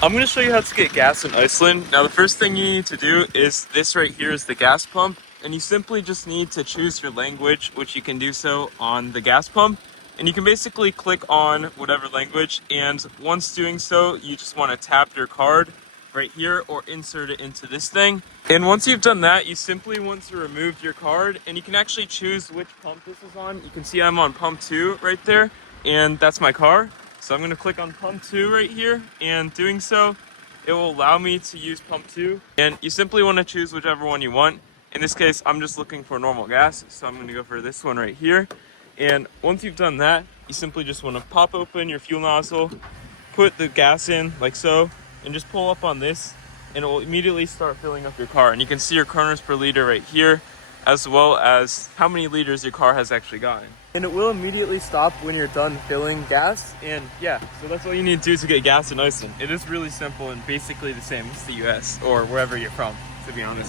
I'm going to show you how to get gas in Iceland. Now the first thing you need to do is this right here is the gas pump, and you simply just need to choose your language, which you can do so on the gas pump. And you can basically click on whatever language, and once doing so, you just want to tap your card right here or insert it into this thing. And once you've done that, you simply want to remove your card, and you can actually choose which pump this is on. You can see I'm on pump 2 right there, and that's my car. So I'm going to click on pump 2 right here, and doing so, it will allow me to use pump 2. And you simply want to choose whichever one you want. In this case, I'm just looking for normal gas, so I'm going to go for this one right here. And once you've done that, you simply just want to pop open your fuel nozzle, put the gas in like so, and just pull up on this, and it will immediately start filling up your car. And you can see your kernels per liter right here, as well as how many liters your car has actually gotten. And it will immediately stop when you're done filling gas. And yeah, so that's all you need to do to get gas in Iceland. It is really simple and basically the same as the US or wherever you're from, to be honest.